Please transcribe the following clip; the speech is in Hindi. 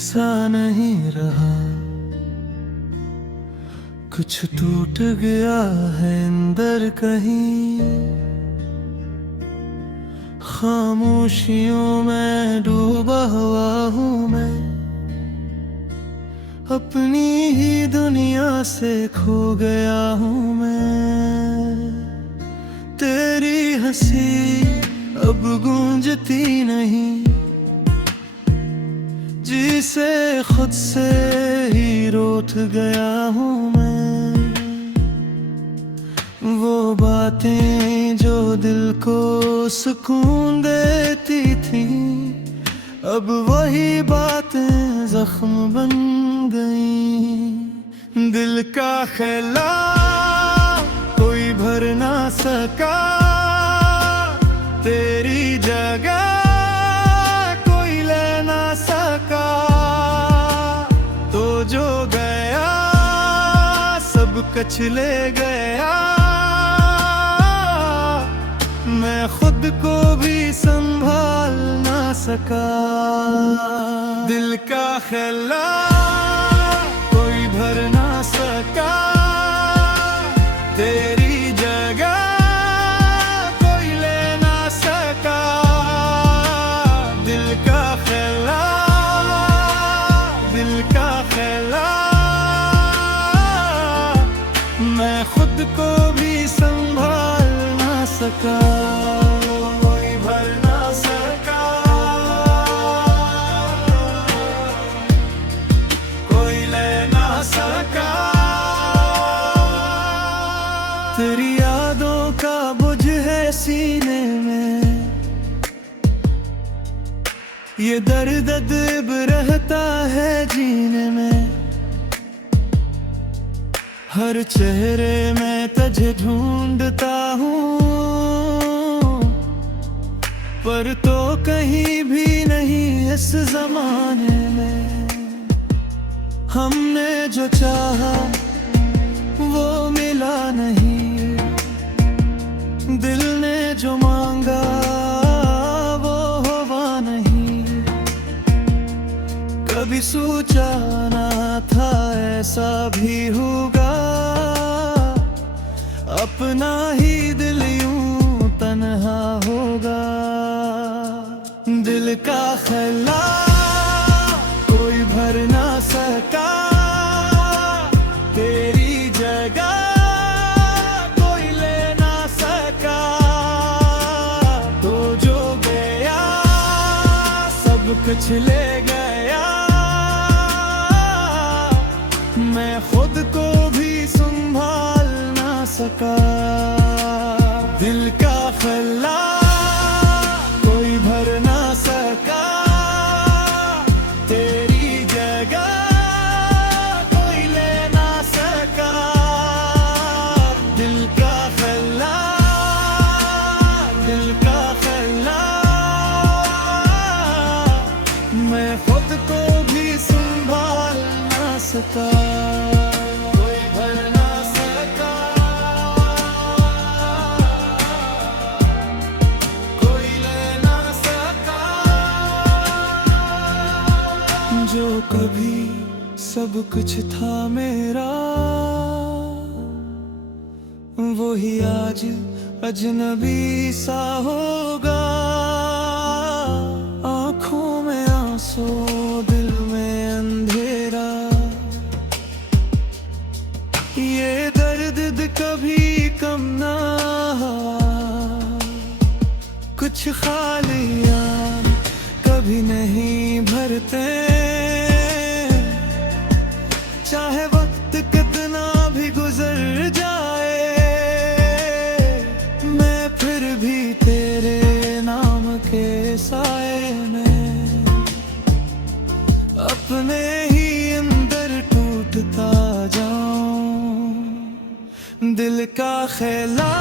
सा नहीं रहा, कुछ टूट गया है अंदर कहीं। खामोशियों में डूबा हुआ हूँ मैं, अपनी ही दुनिया से खो गया हूँ मैं। तेरी हंसी अब गूंजती नहीं, जिसे खुद से ही रूठ गया हूँ मैं। वो बातें जो दिल को सुकून देती थी, अब वही बातें जख्म बन गई। दिल का खैला कोई भर ना सका, तेरी जगह कोई ले ना सका। तो जो गया सब कुछ ले गया, मैं खुद को भी संभाल ना सका। दिल का खैला कोई भर ना सका, तेरी जगह कोई ले ना सका। दिल का खैला, दिल का खैला, मैं खुद को भी संभाल ना सका। कोई भर ना सका, कोई ले ना सका। तेरी यादों का बोझ है सीने में, ये दर्द अब रहता है जीने में। हर चेहरे में तुझे ढूंढता हूँ, पर तो कहीं भी नहीं इस जमाने में। हमने जो चाहा वो मिला नहीं, दिल ने जो मांगा वो हुआ नहीं। कभी सोचा ना था ऐसा भी होगा, अपना ही दिल यूं तन्हा होगा। दिल का खैला कोई भर ना सका, तेरी जगह कोई ले ना सका। तो जो गया सब कुछ ले गया, मैं खुद को भी संभाल ना सका। दिल का खैला कोई भर ना सका, तेरी जगह कोई ले ना सका। दिल का खैला, दिल का खैला, मैं खुद को भी संभाल ना सका। कोई भर ना सका, कोई ले ना सका। जो कभी सब कुछ था मेरा, वही आज अजनबी सा होगा। आँखों में आंसू, दिल में अंधेरा, ये दर्द कभी कम ना हुआ। कुछ खालियाँ कभी नहीं भरते, चाहे वक्त कितना भी गुजर जाए। मैं फिर भी तेरे नाम के साए में अपने ही अंदर टूटता जाऊं। दिल का खैला